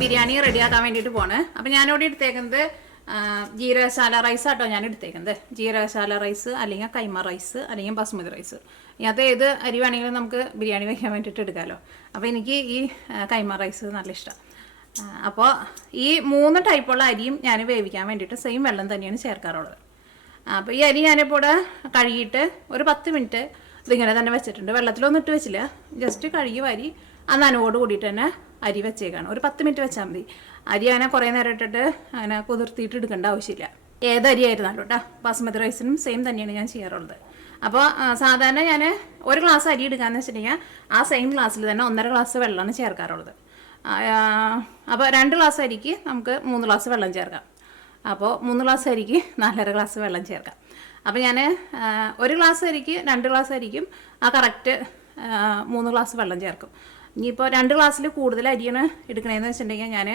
ബിരിയാണി റെഡിയാക്കാൻ വേണ്ടിയിട്ട് പോണ്. അപ്പം ഞാനിവിടെ എടുത്തേക്കുന്നത് ജീരകശാല റൈസ് ആട്ടോ ഞാൻ എടുത്തേക്കുന്നത്. ജീരകശാല റൈസ് അല്ലെങ്കിൽ കൈമ റൈസ് അല്ലെങ്കിൽ ബസ്മതി റൈസ്. ഇതിനകത്ത് ഏത് അരി വേണമെങ്കിലും നമുക്ക് ബിരിയാണി വയ്ക്കാൻ വേണ്ടിയിട്ട് എടുക്കാമല്ലോ. അപ്പോൾ എനിക്ക് ഈ കൈമ റൈസ് നല്ല ഇഷ്ടമാണ്. അപ്പോൾ ഈ 3 ടൈപ്പുള്ള അരിയും ഞാൻ വേവിക്കാൻ വേണ്ടിയിട്ട് സെയിം വെള്ളം തന്നെയാണ് ചേർക്കാറുള്ളത്. അപ്പോൾ ഈ അരി ഞാനിപ്പോൾ ഇവിടെ കഴുകിയിട്ട് ഒരു 10 മിനിറ്റ് ഇതിങ്ങനെ തന്നെ വെച്ചിട്ടുണ്ട്. വെള്ളത്തിലൊന്നും ഇട്ട് വെച്ചില്ല, ജസ്റ്റ് കഴുകി വാരി ആ നനവോട് കൂടിയിട്ട് തന്നെ അരി വെച്ചേക്കാണ്. ഒരു 10 മിനിറ്റ് വെച്ചാൽ മതി. അരി അങ്ങനെ കുറേ നേരം ഇട്ടിട്ട് അങ്ങനെ കുതിർത്തിയിട്ട് എടുക്കേണ്ട ആവശ്യമില്ല. ഏത് അരി ആയിരുന്നാലും കേട്ടോ. ബാസ്മതി റൈസിനും സെയിം തന്നെയാണ് ഞാൻ ചെയ്യാറുള്ളത്. അപ്പോൾ സാധാരണ ഞാൻ ഒരു ഗ്ലാസ് അരി എടുക്കാമെന്ന് വെച്ചിട്ടുണ്ടെങ്കിൽ ആ സെയിം ഗ്ലാസ്സിൽ തന്നെ 1.5 ഗ്ലാസ് വെള്ളമാണ് ചേർക്കാറുള്ളത്. അപ്പോൾ 2 ഗ്ലാസ് അരിക്ക് നമുക്ക് 3 ഗ്ലാസ് വെള്ളം ചേർക്കാം. അപ്പോൾ 3 ഗ്ലാസ് അരിക്ക് 4.5 ഗ്ലാസ് വെള്ളം ചേർക്കാം. അപ്പോൾ ഞാൻ 1 ഗ്ലാസ് അരിക്ക് 2 ഗ്ലാസ് അരിക്കും ആ കറക്റ്റ് 3 ഗ്ലാസ് വെള്ളം ചേർക്കും. ഇനിയിപ്പോൾ 2 ഗ്ലാസ്സിൽ കൂടുതൽ അരിയാണ് എടുക്കണതെന്ന് വെച്ചിട്ടുണ്ടെങ്കിൽ ഞാൻ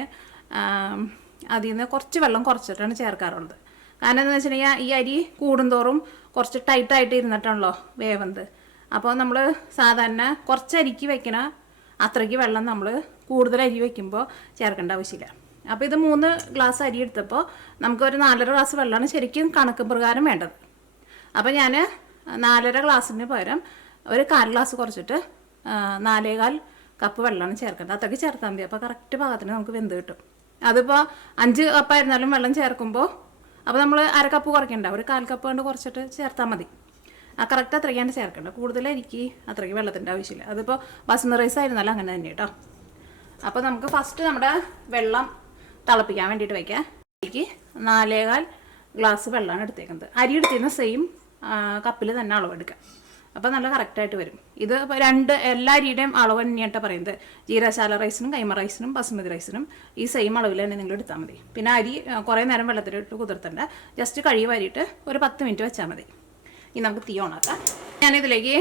അതിൽ നിന്ന് കുറച്ച് വെള്ളം കുറച്ചിട്ടാണ് ചേർക്കാറുള്ളത്. കാരണം എന്താണെന്ന് വെച്ചിട്ടുണ്ടെങ്കിൽ ഈ അരി കൂടുന്തോറും കുറച്ച് ടൈറ്റായിട്ട് ഇരുന്നിട്ടാണല്ലോ വേവുന്നത്. അപ്പോൾ നമ്മൾ സാധാരണ കുറച്ച് അരിക്ക് വെക്കണ അത്രയ്ക്ക് വെള്ളം നമ്മൾ കൂടുതൽ അരി വയ്ക്കുമ്പോൾ ചേർക്കേണ്ട ആവശ്യമില്ല. അപ്പോൾ ഇത് 3 ഗ്ലാസ് അരി എടുത്തപ്പോൾ നമുക്കൊരു 4.5 ഗ്ലാസ് വെള്ളമാണ് ശരിക്കും കണക്ക് പ്രകാരം വേണ്ടത്. അപ്പോൾ ഞാൻ 4.5 ഗ്ലാസ്സിന് പകരം ഒരു 1/4 ഗ്ലാസ് കുറച്ചിട്ട് 4.25 കപ്പ് വെള്ളമാണ് ചേർക്കേണ്ടത്. അത്രയ്ക്ക് ചേർത്താൽ മതി. അപ്പോൾ കറക്റ്റ് പാകത്തിന് നമുക്ക് വെന്ത് കിട്ടും. അതിപ്പോൾ 5 കപ്പായിരുന്നാലും വെള്ളം ചേർക്കുമ്പോൾ അപ്പോൾ നമ്മൾ 1/2 കപ്പ് കുറയ്ക്കണ്ട, ഒരു 1/4 കപ്പ് കൊണ്ട് കുറച്ചിട്ട് ചേർത്താൽ മതി. കറക്റ്റ് അത്രയ്ക്കാണ് ചേർക്കേണ്ടത്. കൂടുതലായിരിക്കും അത്രയ്ക്ക് വെള്ളത്തിൻ്റെ ആവശ്യമില്ല. അതിപ്പോൾ ബസ്മതി റൈസ് ആയിരുന്നാലും അങ്ങനെ തന്നെ കേട്ടോ. അപ്പോൾ നമുക്ക് ഫസ്റ്റ് നമ്മുടെ വെള്ളം തിളപ്പിക്കാൻ വേണ്ടിയിട്ട് വയ്ക്കാം. എനിക്ക് 4.25 ഗ്ലാസ് വെള്ളമാണ് എടുത്തേക്കുന്നത്. അരി എടുത്തിരുന്ന സെയിം കപ്പിൽ തന്നെ അളവെടുക്കാം. അപ്പോൾ നല്ല കറക്റ്റായിട്ട് വരും. ഇത് ഇപ്പോൾ എല്ലാ അരിയുടെയും അളവ് തന്നെയായിട്ട് പറയുന്നത്. ജീരകശാല റൈസിനും കൈമ റൈസിനും ബസ്മതി റൈസിനും ഈ സെയിം അളവിൽ തന്നെ നിങ്ങൾ എടുത്താൽ മതി. പിന്നെ അരി കുറേ നേരം വെള്ളത്തിലിട്ട് കുതിർത്തണ്ട, ജസ്റ്റ് കഴുകി വാരിയിട്ട് ഒരു 10 മിനിറ്റ് വെച്ചാൽ മതി. ഇനി നമുക്ക് തീ ഓണാക്കാം. ഞാനിതിലേക്ക്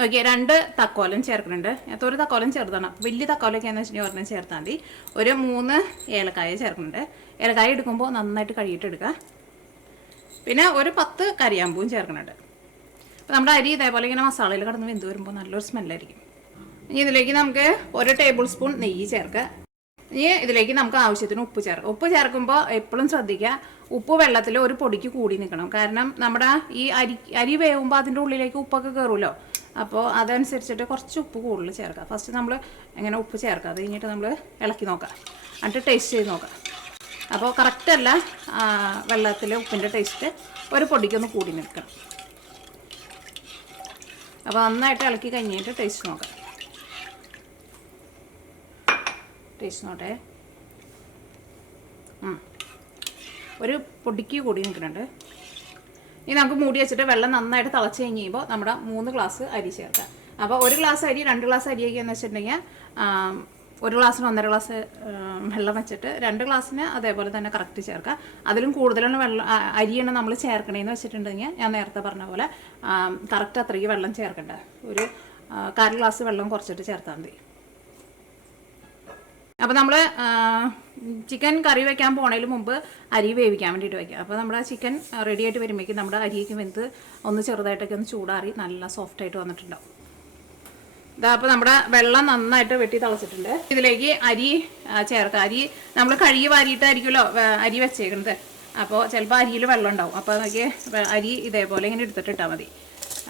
നോക്കിയാൽ 2 തക്കോലം ചേർക്കുന്നുണ്ട്. അതിനകത്ത് ഒരു തക്കോലം ചെറുതാണ്. വലിയ തക്കോലൊക്കെയാണെന്ന് വെച്ചിട്ടുണ്ടെങ്കിൽ ഒരെണ്ണം ചേർത്താൽ മതി. ഒരു 3 ഏലക്കായ ചേർക്കുന്നുണ്ട്. ഏലക്കായ എടുക്കുമ്പോൾ നന്നായിട്ട് കഴുകിയിട്ട് എടുക്കുക. പിന്നെ ഒരു 10 കരിയാമ്പൂവും ചേർക്കുന്നുണ്ട്. അപ്പോൾ നമ്മുടെ അരി ഇതേപോലെ ഇങ്ങനെ മസാലയിൽ കിടന്ന് വെന്ത് വരുമ്പോൾ നല്ലൊരു സ്മെല്ലായിരിക്കും. ഇനി ഇതിലേക്ക് നമുക്ക് 1 ടേബിൾ സ്പൂൺ നെയ്യ് ചേർക്കുക. ഇനി ഇതിലേക്ക് നമുക്ക് ആവശ്യത്തിന് ഉപ്പ് ചേർക്കുക. ഉപ്പ് ചേർക്കുമ്പോൾ എപ്പോഴും ശ്രദ്ധിക്കുക, ഉപ്പ് വെള്ളത്തിൽ ഒരു പൊടിക്ക് കൂടി നിൽക്കണം. കാരണം നമ്മുടെ ഈ അരി വേവുമ്പോൾ അതിൻ്റെ ഉള്ളിലേക്ക് ഉപ്പൊക്കെ കയറുമല്ലോ. അപ്പോൾ അതനുസരിച്ചിട്ട് കുറച്ച് ഉപ്പ് കൂടുതൽ ചേർക്കുക. ഫസ്റ്റ് നമ്മൾ എങ്ങനെ ഉപ്പ് ചേർക്കുക, അത് കഴിഞ്ഞിട്ട് നമ്മൾ ഇളക്കി നോക്കാം, എന്നിട്ട് ടേസ്റ്റ് ചെയ്ത് നോക്കാം. അപ്പോൾ കറക്റ്റല്ല വെള്ളത്തിലെ ഉപ്പിൻ്റെ ടേസ്റ്റ്, ഒരു പൊടിക്കൊന്ന് കൂടി നിൽക്കണം. അപ്പോൾ നന്നായിട്ട് ഇളക്കി കഴിഞ്ഞിട്ട് ടേസ്റ്റ് നോക്കാം. ടേസ്റ്റ് നോട്ടെ. ഒരു പൊടിക്ക് കൂടി നിൽക്കുന്നുണ്ട്. ഇനി നമുക്ക് മൂടി വെച്ചിട്ട് വെള്ളം നന്നായിട്ട് തിളച്ച് കഴിയുമ്പോൾ നമ്മുടെ 3 ഗ്ലാസ് അരി ചേർക്കാം. അപ്പോൾ 1 ഗ്ലാസ് അരി 2 ഗ്ലാസ് അരിയൊക്കെയെന്ന് വെച്ചിട്ടുണ്ടെങ്കിൽ 1 ഗ്ലാസ്സിന് 1.5 ഗ്ലാസ് വെള്ളം വെച്ചിട്ട് 2 ഗ്ലാസ്സിന് അതേപോലെ തന്നെ കറക്റ്റ് ചേർക്കുക. അതിലും കൂടുതലാണ് അരിയാണ് നമ്മൾ ചേർക്കണേന്ന് വെച്ചിട്ടുണ്ടെങ്കിൽ ഞാൻ നേരത്തെ പറഞ്ഞ പോലെ കറക്റ്റ് അത്രയ്ക്ക് വെള്ളം ചേർക്കണ്ട. ഒരു 1/4 ഗ്ലാസ് വെള്ളം കുറച്ചിട്ട് ചേർത്താൽ മതി. അപ്പോൾ നമ്മൾ ചിക്കൻ കറി വയ്ക്കാൻ പോണതിന് മുമ്പ് അരി വേവിക്കാൻ വേണ്ടിയിട്ട് വയ്ക്കുക. അപ്പോൾ നമ്മുടെ ചിക്കൻ റെഡി ആയിട്ട് വരുമ്പോഴേക്കും നമ്മുടെ അരിയൊക്കെ വെന്ത് ഒന്ന് ചെറുതായിട്ടൊക്കെ ഒന്ന് ചൂടാറി നല്ല സോഫ്റ്റായിട്ട് വന്നിട്ടുണ്ടാവും. ഇതാ അപ്പോൾ നമ്മുടെ വെള്ളം നന്നായിട്ട് വെട്ടി തിളച്ചിട്ടുണ്ട്. ഇതിലേക്ക് അരി ചേർക്കുക. അരി നമ്മൾ കഴുകി വാരിയിട്ടായിരിക്കുമല്ലോ അരി വെച്ചേക്കുന്നത്. അപ്പോൾ ചിലപ്പോൾ അരിയിൽ വെള്ളം ഉണ്ടാവും. അപ്പോൾ നമുക്ക് അരി ഇതേപോലെ ഇങ്ങനെ എടുത്തിട്ട് ഇട്ടാൽ മതി.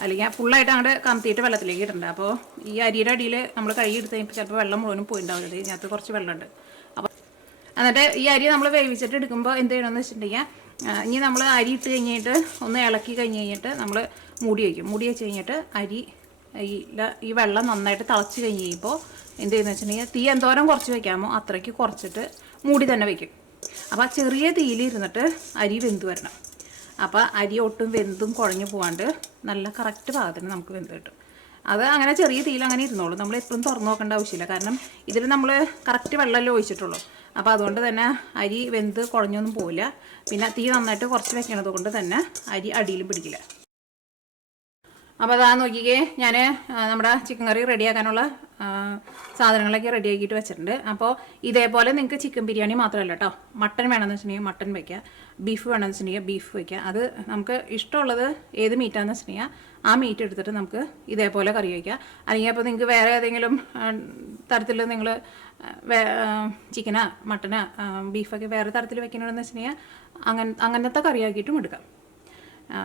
അല്ലെങ്കിൽ ഫുള്ളായിട്ട് അങ്ങോട്ട് കമത്തിയിട്ട് വെള്ളത്തിലേക്ക് ഇടണ്ട. അപ്പോൾ ഈ അരിയുടെ അടിയിൽ നമ്മൾ കഴുകി എടുത്ത് കഴിഞ്ഞപ്പോൾ ചിലപ്പോൾ വെള്ളം മുഴുവനും പോയിട്ടുണ്ടാവില്ല. ഇതിനകത്ത് കുറച്ച് വെള്ളമുണ്ട്. അപ്പോൾ എന്നിട്ട് ഈ അരി നമ്മൾ വേവിച്ചിട്ട് എടുക്കുമ്പോൾ എന്ത് ചെയ്യണമെന്ന് വെച്ചിട്ടുണ്ടെങ്കിൽ, ഇനി നമ്മൾ അരി ഇട്ട് കഴിഞ്ഞിട്ട് ഒന്ന് ഇളക്കി കഴിഞ്ഞിട്ട് നമ്മൾ മൂടി വയ്ക്കും. മൂടി വെച്ച് കഴിഞ്ഞിട്ട് അരി ഈ വെള്ളം നന്നായിട്ട് തിളച്ച് കഴിഞ്ഞ് കഴിയുമ്പോൾ എന്ത് ചെയ്യുന്നത് വെച്ചിട്ടുണ്ടെങ്കിൽ, തീ എന്തോരം കുറച്ച് വയ്ക്കാമോ അത്രയ്ക്ക് കുറച്ചിട്ട് മൂടി തന്നെ വയ്ക്കും. അപ്പോൾ ചെറിയ തീയിലിരുന്നിട്ട് അരി വെന്ത് വരണം. അപ്പോൾ അരി ഒട്ടും വെന്തും കുഴഞ്ഞു പോകാണ്ട് നല്ല കറക്റ്റ് പാകത്തിന് നമുക്ക് വെന്ത് കിട്ടും. അത് അങ്ങനെ ചെറിയ തീയിൽ അങ്ങനെ ഇരുന്നോളൂ. നമ്മൾ എപ്പോഴും തുറന്നു നോക്കേണ്ട ആവശ്യമില്ല. കാരണം ഇതിൽ നമ്മൾ കറക്റ്റ് വെള്ളമല്ലേ ഒഴിച്ചിട്ടുള്ളൂ. അപ്പോൾ അതുകൊണ്ട് തന്നെ അരി വെന്ത് കുഴഞ്ഞൊന്നും പോവില്ല. പിന്നെ തീ നന്നായിട്ട് കുറച്ച് വെക്കണത് കൊണ്ട് തന്നെ അരി അടിയിലും പിടിക്കില്ല. അപ്പോൾ അതാ നോക്കിക്കേ, ഞാൻ നമ്മുടെ ചിക്കൻ കറി റെഡിയാക്കാനുള്ള സാധനങ്ങളൊക്കെ റെഡിയാക്കിയിട്ട് വെച്ചിട്ടുണ്ട്. അപ്പോൾ ഇതേപോലെ നിങ്ങൾക്ക് ചിക്കൻ ബിരിയാണി മാത്രമല്ല കേട്ടോ, മട്ടൻ വേണമെന്ന് വെച്ചിട്ടുണ്ടെങ്കിൽ മട്ടൻ വയ്ക്കുക, ബീഫ് വേണമെന്ന് വെച്ചിട്ടുണ്ടെങ്കിൽ ബീഫ് വയ്ക്കുക. അത് നമുക്ക് ഇഷ്ടമുള്ളത് ഏത് മീറ്റാണെന്ന് വെച്ചിട്ടുണ്ടെങ്കിൽ ആ മീറ്റ് എടുത്തിട്ട് നമുക്ക് ഇതേപോലെ കറി വയ്ക്കാം. അല്ലെങ്കിൽ അപ്പോൾ നിങ്ങൾക്ക് വേറെ ഏതെങ്കിലും തരത്തിൽ നിങ്ങൾ ചിക്കനാ മട്ടനാ ബീഫൊക്കെ വേറെ തരത്തിൽ വെക്കണമെന്ന് വെച്ച് കഴിഞ്ഞാൽ അങ്ങനത്തെ കറിയാക്കിയിട്ടും എടുക്കാം.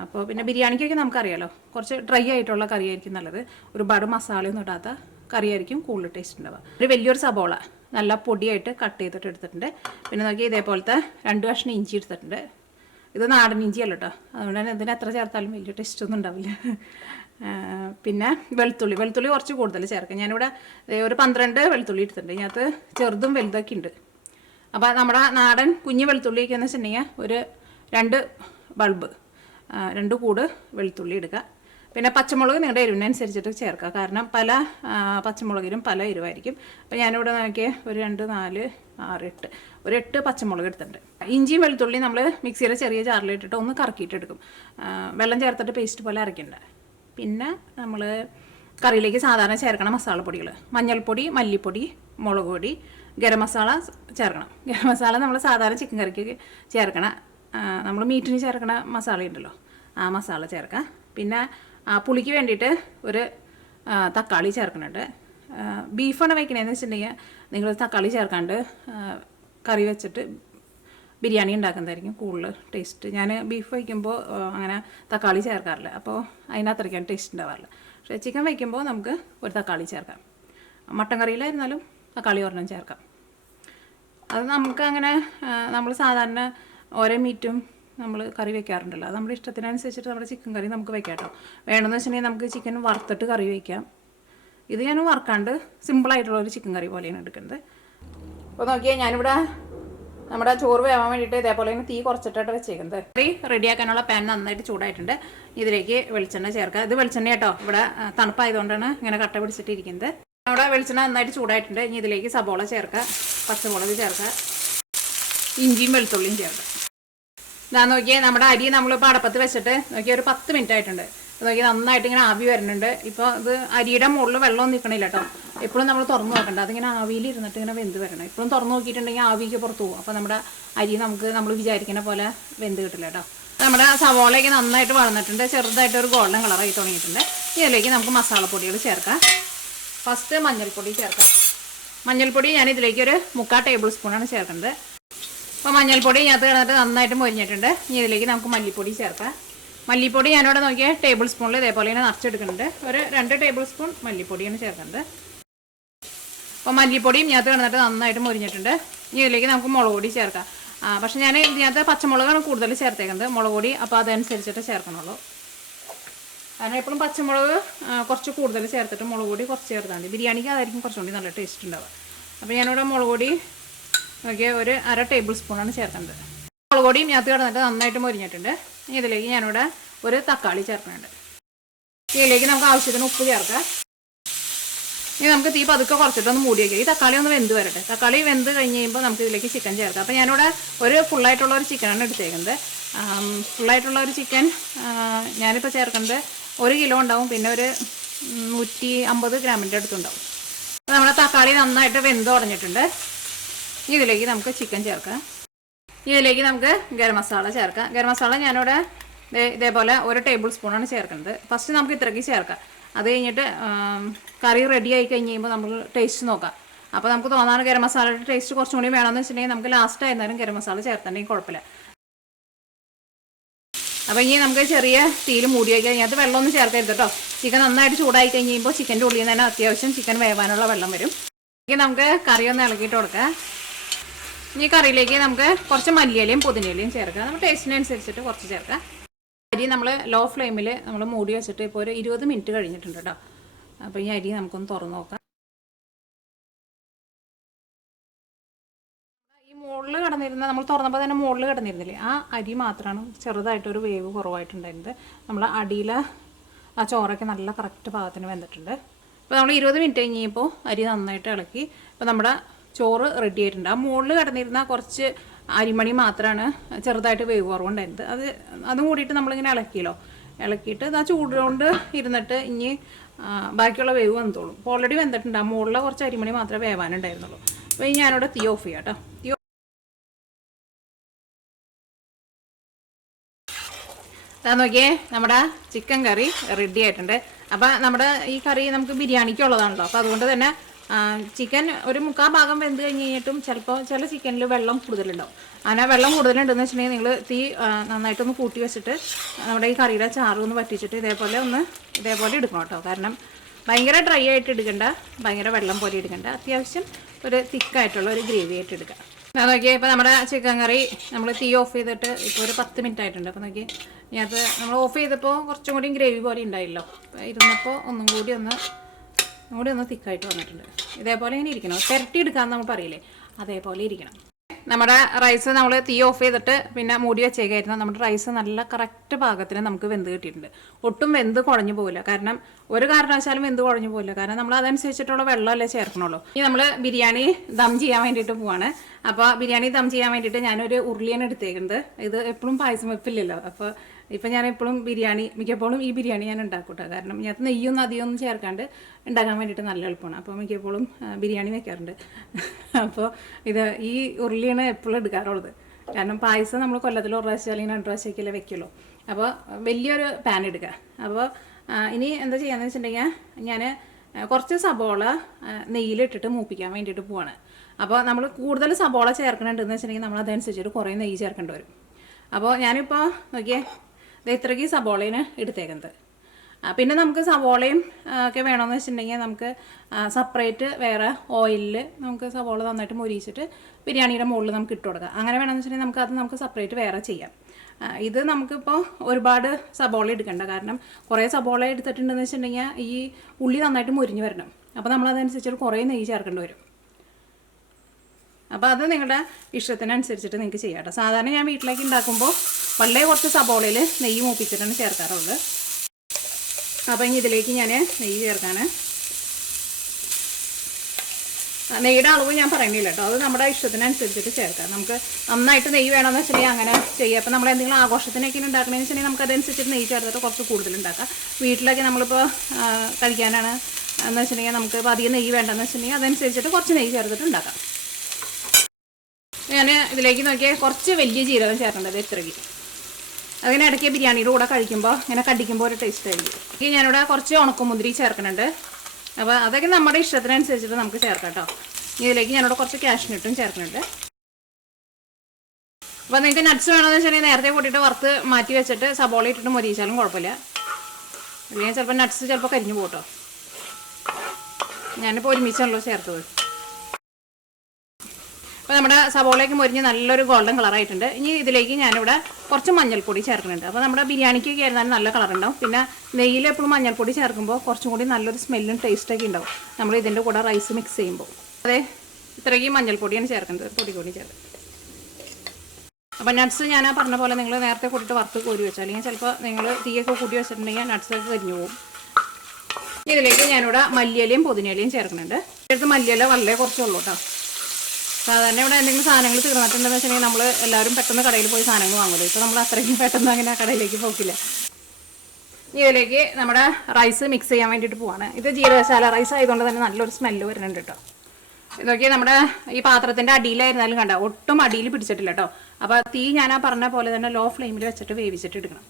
അപ്പോൾ പിന്നെ ബിരിയാണിക്കൊക്കെ നമുക്കറിയാലോ കുറച്ച് ഡ്രൈ ആയിട്ടുള്ള കറിയായിരിക്കും നല്ലത്. ഒരുപാട് മസാലയൊന്നും ഇടാത്ത കറിയായിരിക്കും കൂടുതൽ ടേസ്റ്റ് ഉണ്ടാവുക. ഒരു വലിയൊരു സബോള നല്ല പൊടിയായിട്ട് കട്ട് ചെയ്തിട്ട് എടുത്തിട്ടുണ്ട്. പിന്നെ നോക്കി ഇതേപോലത്തെ 2 കഷ്ണം ഇഞ്ചി എടുത്തിട്ടുണ്ട്. ഇത് നാടൻ ഇഞ്ചി അല്ല കേട്ടോ, അതുകൊണ്ട് തന്നെ ഇതിന് എത്ര ചേർത്താലും വലിയ ടേസ്റ്റൊന്നും ഉണ്ടാവില്ല. പിന്നെ വെളുത്തുള്ളി കുറച്ച് കൂടുതൽ ചേർക്കാം. ഞാനിവിടെ ഒരു 12 വെളുത്തുള്ളി എടുത്തിട്ടുണ്ട്. ഇതിനകത്ത് ചെറുതും വലുതൊക്കെ ഉണ്ട്. അപ്പോൾ നമ്മുടെ നാടൻ കുഞ്ഞ് വെളുത്തുള്ളിയൊക്കെ എന്ന് വെച്ചിട്ടുണ്ടെങ്കിൽ ഒരു 2 ബൾബ് 2 കൂട് വെളുത്തുള്ളി എടുക്കുക. പിന്നെ പച്ചമുളക് നിങ്ങളുടെ എരിവിനനുസരിച്ചിട്ട് ചേർക്കുക. കാരണം പല പച്ചമുളകിനും പല എരിവായിരിക്കും. അപ്പോൾ ഞാനിവിടെ നോക്കിയാൽ ഒരു 2, 4, 6, 8 ഒരു 8 പച്ചമുളക് എടുത്തിട്ടുണ്ട്. ഇഞ്ചിയും വെളുത്തുള്ളി നമ്മൾ മിക്സിയുടെ ചെറിയ ജാറിലിട്ടിട്ട് ഒന്ന് കറക്കിയിട്ടെടുക്കും. വെള്ളം ചേർത്തിട്ട് പേസ്റ്റ് പോലെ അരയ്ക്കണ്ട. പിന്നെ നമ്മൾ കറിയിലേക്ക് സാധാരണ ചേർക്കണം മസാലപ്പൊടികൾ: മഞ്ഞൾപ്പൊടി, മല്ലിപ്പൊടി, മുളക് പൊടി, ഗരം മസാല ചേർക്കണം. ഗരം മസാല നമ്മൾ സാധാരണ ചിക്കൻ കറിക്ക് ചേർക്കണം. നമ്മൾ മീറ്റിന് ചേർക്കണ മസാല ഉണ്ടല്ലോ, ആ മസാല ചേർക്കാം. പിന്നെ പുളിക്ക് വേണ്ടിയിട്ട് ഒരു തക്കാളി ചേർക്കുന്നുണ്ട്. ബീഫാണ് വയ്ക്കണതെന്ന് വെച്ചിട്ടുണ്ടെങ്കിൽ നിങ്ങൾ തക്കാളി ചേർക്കാണ്ട് കറി വെച്ചിട്ട് ബിരിയാണി ഉണ്ടാക്കുന്നതായിരിക്കും കൂടുതൽ ടേസ്റ്റ്. ഞാൻ ബീഫ് വയ്ക്കുമ്പോൾ അങ്ങനെ തക്കാളി ചേർക്കാറില്ല, അപ്പോൾ അതിനകത്തരയ്ക്കാണ് ടേസ്റ്റ് ഉണ്ടാവാറില്ല. പക്ഷേ ചിക്കൻ വയ്ക്കുമ്പോൾ നമുക്ക് ഒരു തക്കാളി ചേർക്കാം. മട്ടൻ കറിയിലായിരുന്നാലും തക്കാളി ഒരെണ്ണം ചേർക്കാം. അത് നമുക്ക് അങ്ങനെ നമ്മൾ സാധാരണ ഓരോ മീറ്റും നമ്മൾ കറി വെക്കാറുണ്ടല്ലോ, അത് നമ്മുടെ ഇഷ്ടത്തിനനുസരിച്ചിട്ട് നമ്മുടെ ചിക്കൻ കറി നമുക്ക് വെക്കാം കേട്ടോ. വേണമെന്ന് വെച്ചിട്ടുണ്ടെങ്കിൽ നമുക്ക് ചിക്കൻ വറുത്തിട്ട് കറി വയ്ക്കാം. ഇത് ഞാൻ വറുക്കാണ്ട് സിമ്പിളായിട്ടുള്ളൊരു ചിക്കൻ കറി പോലെയാണ് എടുക്കുന്നത്. അപ്പോൾ നോക്കിയാൽ ഞാനിവിടെ നമ്മുടെ ചോറ് വേവാൻ വേണ്ടിയിട്ട് ഇതേപോലെ തീ കുറച്ചിട്ടായിട്ട് വെച്ചേക്കുന്നത്. കറി റെഡിയാക്കാനുള്ള പാൻ നന്നായിട്ട് ചൂടായിട്ടുണ്ട്. ഇതിലേക്ക് വെളിച്ചെണ്ണ ചേർക്കുക. ഇത് വെളിച്ചെണ്ണ കേട്ടോ, ഇവിടെ തണുപ്പായതുകൊണ്ടാണ് ഇങ്ങനെ കട്ട പിടിച്ചിട്ടിരിക്കുന്നത്. അവിടെ വെളിച്ചെണ്ണ നന്നായിട്ട് ചൂടായിട്ടുണ്ട്. ഇനി ഇതിലേക്ക് സബോള ചേർക്കുക, പച്ചമുളക് ചേർക്കുക, ഇഞ്ചിയും വെളുത്തുള്ളിയും ചേർക്കുക. ഇതാ നോക്കിയാൽ നമ്മുടെ അരി നമ്മളിപ്പോൾ അടപ്പത്ത് വെച്ചിട്ട് നോക്കിയാൽ ഒരു 10 മിനിറ്റ് ആയിട്ടുണ്ട്. നോക്കി നന്നായിട്ട് ഇങ്ങനെ ആവി വരുന്നുണ്ട്. ഇപ്പോൾ ഇത് അരിയുടെ മുകളിൽ വെള്ളം നിൽക്കണില്ല കേട്ടോ. എപ്പോഴും നമ്മൾ തുറന്ന് നോക്കണ്ട, അതിങ്ങനെ ആവിയിൽ ഇരുന്നിട്ട് ഇങ്ങനെ വെന്ത് വരണം. ഇപ്പോഴും തുറന്ന് നോക്കിയിട്ടുണ്ടെങ്കിൽ ആവിക്ക് പുറത്ത് പോകും. അപ്പോൾ നമ്മുടെ അരി നമ്മൾ വിചാരിക്കുന്ന പോലെ വെന്ത് കിട്ടില്ല കേട്ടോ. നമ്മുടെ സവോളയൊക്കെ നന്നായിട്ട് വളർന്നിട്ടുണ്ട്. ചെറുതായിട്ട് ഒരു ഗോൾഡൻ കളറായി തുടങ്ങിയിട്ടുണ്ട്. ഇതിലേക്ക് നമുക്ക് മസാലപ്പൊടികൾ ചേർക്കാം. ഫസ്റ്റ് മഞ്ഞൾപ്പൊടി ചേർക്കാം. മഞ്ഞൾപ്പൊടി ഞാൻ ഇതിലേക്ക് ഒരു 3/4 ടേബിൾ സ്പൂണാണ് ചേർക്കുന്നത്. അപ്പോൾ മഞ്ഞൾപ്പൊടി ഇതിനകത്ത് കിടന്നിട്ട് നന്നായിട്ട് മൊരിഞ്ഞിട്ടുണ്ട്. ഇനി ഇതിലേക്ക് നമുക്ക് മല്ലിപ്പൊടി ചേർക്കാം. മല്ലിപ്പൊടി ഞാനിവിടെ നോക്കിയാൽ ടേബിൾ സ്പൂണിൽ ഇതേപോലെ ഇങ്ങനെ നിറച്ചെടുക്കുന്നുണ്ട്. ഒരു 2 ടേബിൾ സ്പൂൺ മല്ലിപ്പൊടിയാണ് ചേർക്കുന്നത്. അപ്പോൾ മല്ലിപ്പൊടിയും ഇതിനകത്ത് കിടന്നിട്ട് നന്നായിട്ട് മൊരിഞ്ഞിട്ടുണ്ട്. ഇനി ഇതിലേക്ക് നമുക്ക് മുളക് പൊടി ചേർക്കാം. പക്ഷേ ഞാൻ ഇതിനകത്ത് പച്ചമുളകാണ് കൂടുതൽ ചേർത്തേക്കുന്നത്. മുളക് പൊടി അപ്പോൾ അതനുസരിച്ചിട്ട് ചേർക്കണുള്ളൂ. കാരണം എപ്പോഴും പച്ചമുളക് കുറച്ച് കൂടുതൽ ചേർത്തിട്ട് മുളക് പൊടി കുറച്ച് ചേർത്താൽ മതി. ബിരിയാണിക്ക് അതായിരിക്കും കുറച്ചുകൂടി നല്ല ടേസ്റ്റ് ഉണ്ടാവുക. അപ്പോൾ ഞാനിവിടെ മുളക് പൊടി നോക്കിയാൽ ഒരു 1/2 ടേബിൾ സ്പൂണാണ് ചേർക്കുന്നത്. മുളക് പൊടിയും ഇതിനകത്ത് കിടന്നിട്ട് നന്നായിട്ട് മൊരിഞ്ഞിട്ടുണ്ട്. ഇതിലേക്ക് ഞാനിവിടെ ഒരു തക്കാളി ചേർക്കുന്നുണ്ട്. ഇതിലേക്ക് നമുക്ക് ആവശ്യത്തിന് ഉപ്പ് ചേർക്കാം. ഇനി നമുക്ക് തീ പതുക്കെ കുറച്ചിട്ടൊന്ന് മൂടി വയ്ക്കുക. ഈ തക്കാളി ഒന്ന് വെന്ത് വരട്ടെ. തക്കാളി വെന്ത് കഴിഞ്ഞ് കഴിയുമ്പോൾ നമുക്ക് ഇതിലേക്ക് ചിക്കൻ ചേർക്കാം. അപ്പോൾ ഞാനിവിടെ ഒരു ഫുള്ളായിട്ടുള്ള ഒരു ചിക്കനാണ് എടുത്തേക്കുന്നത്. ഫുള്ളായിട്ടുള്ള ഒരു ചിക്കൻ ഞാനിപ്പോൾ ചേർക്കുന്നത് 1 കിലോ ഉണ്ടാവും. പിന്നെ ഒരു 150 ഗ്രാമിൻ്റെ അടുത്തുണ്ടാവും. അപ്പോൾ നമ്മുടെ തക്കാളി നന്നായിട്ട് വെന്ത് തുടങ്ങിയിട്ടുണ്ട്. ഇതിലേക്ക് നമുക്ക് ചിക്കൻ ചേർക്കാം. ഇതിലേക്ക് നമുക്ക് ഗരം മസാല ചേർക്കാം. ഗരം മസാല ഞാനിവിടെ ഇതേപോലെ 1 ടേബിൾ സ്പൂണാണ് ചേർക്കുന്നത്. ഫസ്റ്റ് നമുക്ക് ഇത്രയ്ക്ക് ചേർക്കാം. അത് കഴിഞ്ഞിട്ട് കറി റെഡി ആയി കഴിഞ്ഞ് കഴിയുമ്പോൾ നമ്മൾ ടേസ്റ്റ് നോക്കാം. അപ്പോൾ നമുക്ക് തോന്നാറ് ഗരം മസാലയുടെ ടേസ്റ്റ് കുറച്ചും കൂടി വേണമെന്ന് വെച്ചിട്ടുണ്ടെങ്കിൽ നമുക്ക് ലാസ്റ്റ് ആയിരുന്നാലും ഗരം മസാല ചേർത്തിട്ടുണ്ടെങ്കിൽ കുഴപ്പമില്ല. അപ്പോൾ ഇനി നമുക്ക് ചെറിയ തീയിൽ മൂടി വയ്ക്കുക. അതിനകത്ത് വെള്ളമൊന്നും ചേർക്കരുത് കേട്ടോ. ചിക്കൻ നന്നായിട്ട് ചൂടായി കഴിഞ്ഞ് കഴിയുമ്പോൾ ചിക്കൻ്റെ ഉള്ളിൽ നിന്ന് തന്നെ അത്യാവശ്യം ചിക്കൻ വേവാനുള്ള വെള്ളം വരും. ഇനി നമുക്ക് കറി ഒന്ന് ഇളക്കിയിട്ട് കൊടുക്കാം. ഇനി കറിയിലേക്ക് നമുക്ക് കുറച്ച് മല്ലിയിലയും പുതിനയിലയും ചേർക്കാം. നമ്മൾ ടേസ്റ്റിനനുസരിച്ചിട്ട് കുറച്ച് ചേർക്കാം. അരി നമ്മൾ ലോ ഫ്ലെയിമിൽ നമ്മൾ മൂടി വെച്ചിട്ട് ഇപ്പോൾ ഒരു 20 മിനിറ്റ് കഴിഞ്ഞിട്ടുണ്ട് കേട്ടോ. അപ്പോൾ ഈ അരി നമുക്കൊന്ന് തുറന്ന് നോക്കാം. ഈ മുകളിൽ കിടന്നിരുന്ന നമ്മൾ തുറന്നപ്പോൾ തന്നെ മുകളിൽ കിടന്നിരുന്നില്ലേ, ആ അരി മാത്രമാണ് ചെറുതായിട്ടൊരു വേവ് കുറവായിട്ടുണ്ടായിരുന്നത്. നമ്മൾ അടിയിൽ ആ ചോറൊക്കെ നല്ല കറക്റ്റ് പാകത്തിന് വെന്തിട്ടുണ്ട്. അപ്പോൾ നമ്മൾ 20 മിനിറ്റ് കഴിഞ്ഞപ്പോൾ അരി നന്നായിട്ട് ഇളക്കി. ഇപ്പോൾ നമ്മുടെ ചോറ് റെഡി ആയിട്ടുണ്ട്. ആ മുകളിൽ കിടന്നിരുന്ന കുറച്ച് അരിമണി മാത്രമാണ് ചെറുതായിട്ട് വേവ് കുറവുണ്ടായിരുന്നത്. അതും കൂടിയിട്ട് നമ്മളിങ്ങനെ ഇളക്കിയല്ലോ. ഇളക്കിയിട്ട് ആ ചൂടുകൊണ്ട് ഇരുന്നിട്ട് ഇനി ബാക്കിയുള്ള വേവ് വന്നോളും. ഇപ്പോൾ ഓൾറെഡി വെന്തിട്ടുണ്ട്. ആ മുകളിലെ കുറച്ച് അരിമണി മാത്രമേ വേവാനുണ്ടായിരുന്നുള്ളൂ. അപ്പോൾ ഇനി ഞാനിവിടെ തീ ഓഫ് ചെയ്യാം കേട്ടോ. നോക്കിയേ നമ്മുടെ ചിക്കൻ കറി റെഡി ആയിട്ടുണ്ട്. അപ്പം നമ്മുടെ ഈ കറി നമുക്ക് ബിരിയാണിക്കുള്ളതാണല്ലോ. അപ്പോൾ അതുകൊണ്ട് തന്നെ ചിക്കൻ ഒരു 3/4 ഭാഗം വെന്ത് കഴിഞ്ഞിട്ടും ചിലപ്പോൾ ചില ചിക്കനിൽ വെള്ളം കൂടുതലുണ്ടാവും. അങ്ങനെ വെള്ളം കൂടുതലുണ്ടെന്ന് വെച്ചിട്ടുണ്ടെങ്കിൽ നിങ്ങൾ തീ നന്നായിട്ടൊന്ന് കൂട്ടി വെച്ചിട്ട് നമ്മുടെ ഈ കറിയുടെ ചാറ് ഒന്ന് വറ്റിച്ചിട്ട് ഇതേപോലെ എടുക്കണം കേട്ടോ. കാരണം ഭയങ്കര ഡ്രൈ ആയിട്ട് എടുക്കണ്ട, ഭയങ്കര വെള്ളം പോലെ എടുക്കണ്ട, അത്യാവശ്യം ഒരു തിക്കായിട്ടുള്ള ഒരു ഗ്രേവി ആയിട്ട് എടുക്കുക. നോക്കിയാൽ ഇപ്പോൾ നമ്മുടെ ചിക്കൻ കറി നമ്മൾ തീ ഓഫ് ചെയ്തിട്ട് ഇപ്പോൾ ഒരു 10 മിനിറ്റ് ആയിട്ടുണ്ട്. അപ്പോൾ നോക്കി ഞാനത് നമ്മൾ ഓഫ് ചെയ്തപ്പോൾ കുറച്ചും കൂടി ഗ്രേവി പോലെ ഉണ്ടായില്ലോ. ഇരുന്നപ്പോൾ ഒന്നും കൂടി ഒന്ന് തിക്കായിട്ട് വന്നിട്ടുണ്ട്. ഇതേപോലെ ഇങ്ങനെ ഇരിക്കണം, പെരട്ടി എടുക്കാമെന്ന് നമ്മൾ പറയില്ലേ, അതേപോലെ ഇരിക്കണം. നമ്മുടെ റൈസ് നമ്മൾ തീ ഓഫ് ചെയ്തിട്ട് പിന്നെ മൂടി വെച്ചേക്കായിരുന്നു. നമ്മുടെ റൈസ് നല്ല കറക്റ്റ് പാകത്തിന് നമുക്ക് വെന്ത് കിട്ടിയിട്ടുണ്ട്. ഒട്ടും വെന്ത് കുഴഞ്ഞു പോകില്ല. കാരണം ഒരു കാരണവശാലും വെന്ത് കുഴഞ്ഞു പോകില്ല. കാരണം നമ്മൾ അതനുസരിച്ചിട്ടുള്ള വെള്ളമല്ലേ ചേർക്കണുള്ളൂ. ഇനി നമ്മൾ ബിരിയാണി ദം ചെയ്യാൻ വേണ്ടിയിട്ട് പോവാണ്. അപ്പോൾ ബിരിയാണി ദം ചെയ്യാൻ വേണ്ടിയിട്ട് ഞാനൊരു ഉരുളിയാണ് എടുത്തേക്കുന്നത്. ഇത് എപ്പോഴും പായസം വെപ്പില്ലല്ലോ. അപ്പോൾ ഇപ്പം ഞാൻ എപ്പോഴും മിക്കപ്പോഴും ഈ ബിരിയാണി ഞാൻ ഉണ്ടാക്കൂട്ടോ. കാരണം ഞാൻ നെയ്യൊന്നും അധികമൊന്നും ചേർക്കാണ്ട് ഉണ്ടാക്കാൻ വേണ്ടിയിട്ട് നല്ല എളുപ്പമാണ്. അപ്പോൾ മിക്കപ്പോഴും ബിരിയാണി വെക്കാറുണ്ട്. അപ്പോൾ ഈ ഉരുളിയാണ് എപ്പോഴും എടുക്കാറുള്ളത്. കാരണം പായസം നമ്മൾ കൊല്ലത്തിൽ 1 പ്രാവശ്യം അല്ലെങ്കിൽ 2 പ്രാവശ്യമൊക്കെയല്ലേ വെക്കുള്ളൂ. അപ്പോൾ വലിയൊരു പാൻ എടുക്കുക. അപ്പോൾ ഇനി എന്താ ചെയ്യാന്ന് വെച്ചിട്ടുണ്ടെങ്കിൽ ഞാൻ കുറച്ച് സബോള നെയ്യിലിട്ടിട്ട് മൂപ്പിക്കാൻ വേണ്ടിയിട്ട് പോവാണ്. അപ്പോൾ നമ്മൾ കൂടുതൽ സബോള ചേർക്കണുണ്ടെന്ന് വെച്ചിട്ടുണ്ടെങ്കിൽ നമ്മൾ അതനുസരിച്ചിട്ട് കുറേ നെയ്യ് ചേർക്കേണ്ടി വരും. അപ്പോൾ ഞാനിപ്പോൾ നോക്കിയേ ഇത്രയ്ക്ക് സബോളയാണ് എടുത്തേക്കുന്നത്. പിന്നെ നമുക്ക് സവോളയും ഒക്കെ വേണമെന്ന് വെച്ചിട്ടുണ്ടെങ്കിൽ നമുക്ക് സെപ്പറേറ്റ് വേറെ ഓയിലിൽ നമുക്ക് സവോള നന്നായിട്ട് മൊരിച്ചിട്ട് ബിരിയാണിയുടെ മുകളിൽ നമുക്ക് ഇട്ട് കൊടുക്കാം. അങ്ങനെ വേണമെന്ന് വെച്ചിട്ടുണ്ടെങ്കിൽ നമുക്ക് സെപ്പറേറ്റ് വേറെ ചെയ്യാം. ഇത് നമുക്കിപ്പോൾ ഒരുപാട് സബോള എടുക്കണ്ട. കാരണം കുറേ സബോള എടുത്തിട്ടുണ്ടെന്ന് വെച്ചിട്ടുണ്ടെങ്കിൽ ഈ ഉള്ളി നന്നായിട്ട് മൊരിഞ്ഞ് വരണം. അപ്പോൾ നമ്മളതനുസരിച്ചിട്ട് കുറേ നെയ്യ് ചേർക്കേണ്ടി വരും. അപ്പോൾ അത് നിങ്ങളുടെ ഇഷ്ടത്തിനനുസരിച്ചിട്ട് നിങ്ങൾക്ക് ചെയ്യാം കേട്ടോ. സാധാരണ ഞാൻ വീട്ടിലേക്ക് ഉണ്ടാക്കുമ്പോൾ വളരെ കുറച്ച് സബോളയിൽ നെയ്യ് മൂപ്പിച്ചിട്ടാണ് ചേർക്കാറുള്ളത്. അപ്പോൾ ഇനി ഇതിലേക്ക് ഞാൻ നെയ്യ് ചേർക്കാണ്. നെയ്യുടെ അളവ് ഞാൻ പറയുന്നില്ല കേട്ടോ, അത് നമ്മുടെ ഇഷ്ടത്തിനനുസരിച്ചിട്ട് ചേർക്കാം. നമുക്ക് നന്നായിട്ട് നെയ്യ് വേണമെന്ന് വെച്ചിട്ടുണ്ടെങ്കിൽ അങ്ങനെ ചെയ്യാം. അപ്പോൾ നമ്മൾ എന്തെങ്കിലും ആഘോഷത്തിനൊക്കെ ഉണ്ടാക്കണമെന്ന് വെച്ചിട്ടുണ്ടെങ്കിൽ നമുക്ക് അതനുസരിച്ചിട്ട് നെയ്യ് ചേർത്തിട്ട് കുറച്ച് കൂടുതൽ ഉണ്ടാക്കാം. വീട്ടിലൊക്കെ നമ്മളിപ്പോൾ കഴിക്കാനാണ് എന്ന് വെച്ചിട്ടുണ്ടെങ്കിൽ നമുക്ക് ഇപ്പോൾ അധികം നെയ്യ് വേണ്ടെന്ന് വെച്ചിട്ടുണ്ടെങ്കിൽ അതനുസരിച്ചിട്ട് കുറച്ച് നെയ്യ് ചേർത്തിട്ട് ഉണ്ടാക്കാം. ഞാൻ ഇതിലേക്ക് നോക്കിയാൽ കുറച്ച് വലിയ ജീരകം ചേർക്കേണ്ടത് ഇത്രയ്ക്ക്. അതിന് ഇടയ്ക്ക് ബിരിയാണിയുടെ കൂടെ കഴിക്കുമ്പോൾ ഇങ്ങനെ കടിക്കുമ്പോൾ ഒരു ടേസ്റ്റ് ആയിരിക്കും. ഞാനിവിടെ കുറച്ച് ഉണക്കമുന്തിരി ചേർക്കുന്നുണ്ട്. അപ്പോൾ അതൊക്കെ നമ്മുടെ ഇഷ്ടത്തിനനുസരിച്ചിട്ട് നമുക്ക് ചേർക്കാം കേട്ടോ. ഇതിലേക്ക് ഞാനിവിടെ കുറച്ച് കാഷ്നട്ടും ചേർക്കുന്നുണ്ട്. അപ്പോൾ നിങ്ങൾക്ക് നട്ട്സ് വേണമെന്ന് വെച്ചിട്ടുണ്ടെങ്കിൽ നേരത്തെ കൂട്ടിയിട്ട് വറുത്ത് മാറ്റി വെച്ചിട്ട് സബോള ഇട്ടിട്ട് മൊരിയിച്ചാലും കുഴപ്പമില്ല. അല്ലെങ്കിൽ ചിലപ്പോൾ നട്ട്സ് ചിലപ്പോൾ കരിഞ്ഞു പോട്ടോ. ഞാനിപ്പോൾ ഒരുമിച്ചാണല്ലോ ചേർത്തത്. അപ്പോൾ നമ്മുടെ സവോളയൊക്കെ മൊരിഞ്ഞ് നല്ലൊരു ഗോൾഡൻ കളറായിട്ടുണ്ട്. ഇനി ഇതിലേക്ക് ഞാനിവിടെ കുറച്ച് മഞ്ഞൾപ്പൊടി ചേർക്കുന്നുണ്ട്. അപ്പോൾ നമ്മുടെ ബിരിയാണിക്കൊക്കെ ആയിരുന്നാലും നല്ല കളറുണ്ടാവും. പിന്നെ നെയ്യിൽ എപ്പോഴും മഞ്ഞൾപ്പൊടി ചേർക്കുമ്പോൾ കുറച്ചും കൂടി നല്ലൊരു സ്മെല്ലും ടേസ്റ്റൊക്കെ ഉണ്ടാവും നമ്മൾ ഇതിൻ്റെ കൂടെ റൈസ് മിക്സ് ചെയ്യുമ്പോൾ. അതെ, ഇത്രയ്ക്ക് മഞ്ഞൾപ്പൊടിയാണ് ചേർക്കുന്നത്, പൊടി ചേർക്കുന്നത്. അപ്പോൾ നട്ട്സ് ഞാൻ പറഞ്ഞ പോലെ നിങ്ങൾ നേരത്തെ കൂട്ടിയിട്ട് വറുത്ത് കോരി വെച്ചാൽ, അല്ലെങ്കിൽ ചിലപ്പോൾ നിങ്ങൾ തീയൊക്കെ കൂട്ടി വെച്ചിട്ടുണ്ടെങ്കിൽ നട്ട്സൊക്കെ കരിഞ്ഞു പോകും. ഇതിലേക്ക് ഞാനിവിടെ മല്ലിയിലയും പുതിനയിലയും ചേർക്കുന്നുണ്ട്. ഇതിലേക്ക് മല്ലിയില വളരെ കുറച്ചുള്ളൂ കേട്ടോ. സാധാരണ ഇവിടെ എന്തെങ്കിലും സാധനങ്ങൾ തീർന്നിട്ടുണ്ടെന്ന് വെച്ചിട്ടുണ്ടെങ്കിൽ നമ്മൾ എല്ലാവരും പെട്ടെന്ന് കടയിൽ പോയി സാധനങ്ങൾ വാങ്ങുമല്ലോ. ഇപ്പോൾ നമ്മൾ അത്രയ്ക്കും പെട്ടെന്ന് അങ്ങനെ കടയിലേക്ക് പോക്കില്ല. ഇതിലേക്ക് നമ്മുടെ റൈസ് മിക്സ് ചെയ്യാൻ വേണ്ടിയിട്ട് പോവാണ്. ഇത് ജീരകശാല റൈസ് ആയതുകൊണ്ട് തന്നെ നല്ലൊരു സ്മെല്ല് വരുന്നുണ്ട് കേട്ടോ. ഇതൊക്കെ നമ്മുടെ ഈ പാത്രത്തിൻ്റെ അടിയിലായിരുന്നാലും കണ്ട ഒട്ടും അടിയിൽ പിടിച്ചിട്ടില്ല കേട്ടോ. അപ്പോൾ തീ ഞാൻ പറഞ്ഞ പോലെ തന്നെ ലോ ഫ്ലെയിമിൽ വെച്ചിട്ട് വേവിച്ചിട്ട് എടുക്കണം.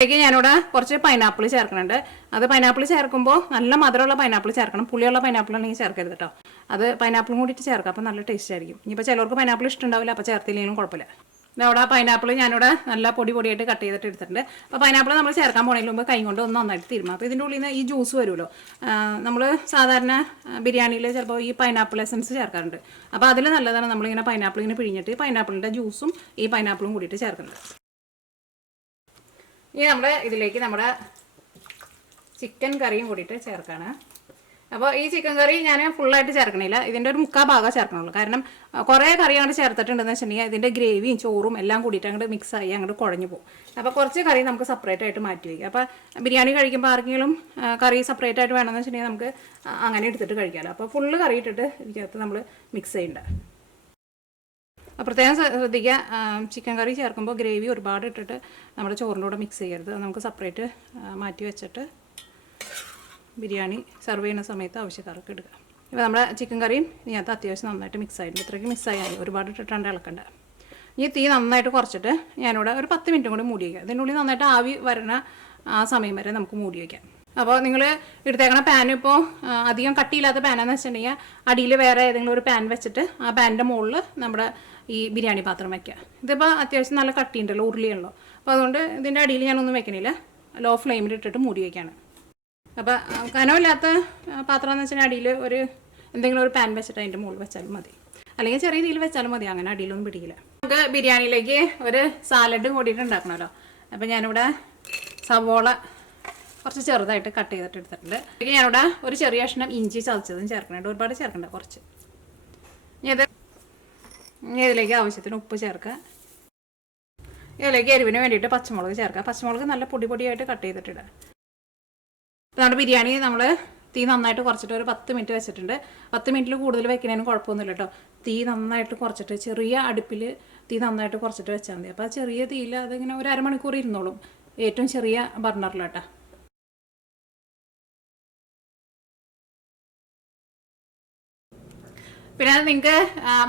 ഇതിലേക്ക് ഞാനിവിടെ കുറച്ച് പൈനാപ്പിൾ ചേർക്കുന്നുണ്ട്. അത് പൈനാപ്പിൾ ചേർക്കുമ്പോൾ നല്ല മധുരമുള്ള പൈനാപ്പിൾ ചേർക്കണം. പുളിയുള്ള പൈനാപ്പിൾ ആണെങ്കിൽ ചേർക്കരുത് കേട്ടോ. അത് പൈനാപ്പിളും കൂടിയിട്ട് ചേർക്കാം, അപ്പോൾ നല്ല ടേസ്റ്റ് ആയിരിക്കും. ഇനിയിപ്പോൾ ചിലർക്ക് പൈനാപ്പിൾ ഇഷ്ടമുണ്ടാവില്ല, അപ്പോൾ ചേർത്തില്ലെങ്കിലും കുഴപ്പമില്ല. അവിടെ പൈനാപ്പിൾ ഞാനിവിടെ നല്ല പൊടിയായിട്ട് കട്ട് ചെയ്തിട്ട് എടുത്തിട്ടുണ്ട്. അപ്പോൾ പൈനാപ്പിൾ നമ്മൾ ചേർക്കാൻ പോണതിന് മുമ്പ് കൈ കൊണ്ട് ഒന്ന് നന്നായിട്ട് തീരുമാനം. അപ്പോൾ ഇതിൻ്റെ ഉള്ളിൽ നിന്ന് ഈ ജ്യൂസ് വരുമല്ലോ. നമ്മൾ സാധാരണ ബിരിയാണിയിൽ ചിലപ്പോൾ ഈ പൈനാപ്പിൾ എസൻസ് ചേർക്കാറുണ്ട്. അപ്പോൾ അതിൽ നല്ലതാണ് നമ്മളിങ്ങനെ പൈനാപ്പിൾ ഇങ്ങനെ പിഴിഞ്ഞിട്ട് പൈനാപ്പിളിൻ്റെ ജ്യൂസും ഈ പൈനാപ്പിളും കൂടിയിട്ട് ചേർക്കുന്നത്. ഇനി നമ്മൾ ഇതിലേക്ക് നമ്മുടെ ചിക്കൻ കറിയും കൂടിയിട്ട് ചേർക്കാണ്. അപ്പോൾ ഈ ചിക്കൻ കറി ഞാൻ ഫുള്ളായിട്ട് ചേർക്കണില്ല, ഇതിൻ്റെ ഒരു 3/4 ഭാഗം ചേർക്കണുള്ളൂ. കാരണം കുറേ കറി അങ്ങോട്ട് ചേർത്തിട്ടുണ്ടെന്ന് വെച്ചിട്ടുണ്ടെങ്കിൽ ഇതിൻ്റെ ഗ്രേവിയും ചോറും എല്ലാം കൂടിയിട്ട് അങ്ങോട്ട് മിക്സായി അങ്ങോട്ട് കുഴഞ്ഞു പോകും. അപ്പോൾ കുറച്ച് കറി നമുക്ക് സെപ്പറേറ്റ് ആയിട്ട് മാറ്റി വയ്ക്കാം. അപ്പോൾ ബിരിയാണി കഴിക്കുമ്പോൾ ആർക്കെങ്കിലും കറി സെപ്പറേറ്റ് ആയിട്ട് വേണമെന്ന് വെച്ചിട്ടുണ്ടെങ്കിൽ നമുക്ക് അങ്ങനെ എടുത്തിട്ട് കഴിക്കാമല്ലോ. അപ്പോൾ ഫുള്ള് കറി ഇട്ടിട്ട് ഇതിനകത്ത് നമ്മൾ മിക്സ് ചെയ്യണ്ട. പ്രത്യേകം ശ്രദ്ധിക്കുക, ചിക്കൻ കറി ചേർക്കുമ്പോൾ ഗ്രേവി ഒരുപാട് ഇട്ടിട്ട് നമ്മുടെ ചോറിൻ്റെ കൂടെ മിക്സ് ചെയ്യരുത്. നമുക്ക് സെപ്പറേറ്റ് മാറ്റി വെച്ചിട്ട് ബിരിയാണി സെർവ് ചെയ്യുന്ന സമയത്ത് ആവശ്യക്കാർക്ക് എടുക്കാം. ഇപ്പോൾ നമ്മുടെ ചിക്കൻ കറിയും ഇതിനകത്ത് അത്യാവശ്യം നന്നായിട്ട് മിക്സ് ആയിട്ടുണ്ട്. ഇത്രയ്ക്ക് മിക്സ് ആയാൽ ഒരുപാട് ഇട്ടിട്ടാണ്ട് ഇളക്കണ്ട. ഈ തീ നന്നായിട്ട് കുറച്ചിട്ട് ഞാനിവിടെ ഒരു 10 മിനിറ്റും കൂടി മൂടി വയ്ക്കാം. ഇതിൻ്റെ ഉള്ളിൽ നന്നായിട്ട് ആവി വരണ ആ സമയം വരെ നമുക്ക് മൂടി വയ്ക്കാം. അപ്പോൾ നിങ്ങൾ എടുത്തേക്കണ പാൻ ഇപ്പോൾ അധികം കട്ടിയില്ലാത്ത പാനാന്ന് വെച്ചിട്ടുണ്ടെങ്കിൽ അടിയിൽ വേറെ ഏതെങ്കിലും ഒരു പാൻ വെച്ചിട്ട് ആ പാനിൻ്റെ മുകളിൽ നമ്മുടെ ഈ ബിരിയാണി പാത്രം വയ്ക്കുക. ഇതിപ്പോൾ അത്യാവശ്യം നല്ല കട്ടിയുണ്ടല്ലോ, ഉരുളിയുണ്ടല്ലോ. അപ്പോൾ അതുകൊണ്ട് ഇതിൻ്റെ അടിയിൽ ഞാനൊന്നും വെക്കണില്ല, ലോ ഫ്ലെയിമിൽ ഇട്ടിട്ട് മൂടി വയ്ക്കുകയാണ്. അപ്പോൾ കനമില്ലാത്ത പാത്രം എന്ന് വെച്ചാൽ അടിയിൽ ഒരു എന്തെങ്കിലും ഒരു പാൻ വെച്ചിട്ട് അതിൻ്റെ മുകളിൽ വെച്ചാലും മതി, അല്ലെങ്കിൽ ചെറിയ രീതിയിൽ വെച്ചാലും മതി, അങ്ങനെ അടിയിലൊന്നും പിടിക്കില്ല. നമുക്ക് ബിരിയാണിയിലേക്ക് ഒരു സാലഡ് കൂടിയിട്ട് ഉണ്ടാക്കണമല്ലോ. അപ്പോൾ ഞാനിവിടെ സവോള കുറച്ച് ചെറുതായിട്ട് കട്ട് ചെയ്തിട്ട് എടുത്തിട്ടുണ്ട്. ഞാനിവിടെ ഒരു ചെറിയ കഷ്ണം ഇഞ്ചി ചതച്ചതും ചേർക്കുന്നുണ്ട്, ഒരുപാട് ചേർക്കണ്ട, കുറച്ച്. ഇതിലേക്ക് ആവശ്യത്തിന് ഉപ്പ് ചേർക്കുക. ഇതിലേക്ക് എരിവിന് വേണ്ടിയിട്ട് പച്ചമുളക് ചേർക്കുക. പച്ചമുളക് നല്ല പൊടിയായിട്ട് കട്ട് ചെയ്തിട്ടിടുക. നമ്മുടെ ബിരിയാണി നമ്മൾ തീ നന്നായിട്ട് കുറച്ചിട്ട് ഒരു 10 മിനിറ്റ് വെച്ചിട്ടുണ്ട്. 10 മിനിറ്റിൽ കൂടുതൽ വെക്കുന്നതിന് കുഴപ്പമൊന്നുമില്ല കേട്ടോ. തീ നന്നായിട്ട് കുറച്ചിട്ട് ചെറിയ അടുപ്പിൽ തീ നന്നായിട്ട് കുറച്ചിട്ട് വെച്ചാൽ മതി. അപ്പോൾ ആ ചെറിയ തീയിൽ അതിങ്ങനെ ഒരു അരമണിക്കൂർ ഇരുന്നോളും, ഏറ്റവും ചെറിയ ബർണറിലോട്ടാ. പിന്നെ നിങ്ങൾക്ക്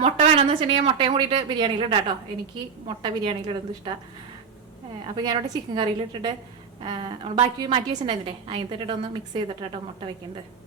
മുട്ട വേണമെന്ന് വെച്ചിട്ടുണ്ടെങ്കിൽ മുട്ടയും കൂടിയിട്ട് ബിരിയാണിയിൽ ഇടാം കേട്ടോ. എനിക്ക് മുട്ട ബിരിയാണിയിൽ ഇടുന്നത് ഇഷ്ടമാണ്. അപ്പോൾ ഞാനിവിടെ ചിക്കൻ കറിയിലിട്ടിട്ട് ബാക്കി മാറ്റി വെച്ചിട്ടുണ്ടായിരുന്നില്ലേ, അതിനകത്തിട്ട് ഒന്ന് മിക്സ് ചെയ്തിട്ട് കേട്ടോ മുട്ട വെക്കുന്നത്.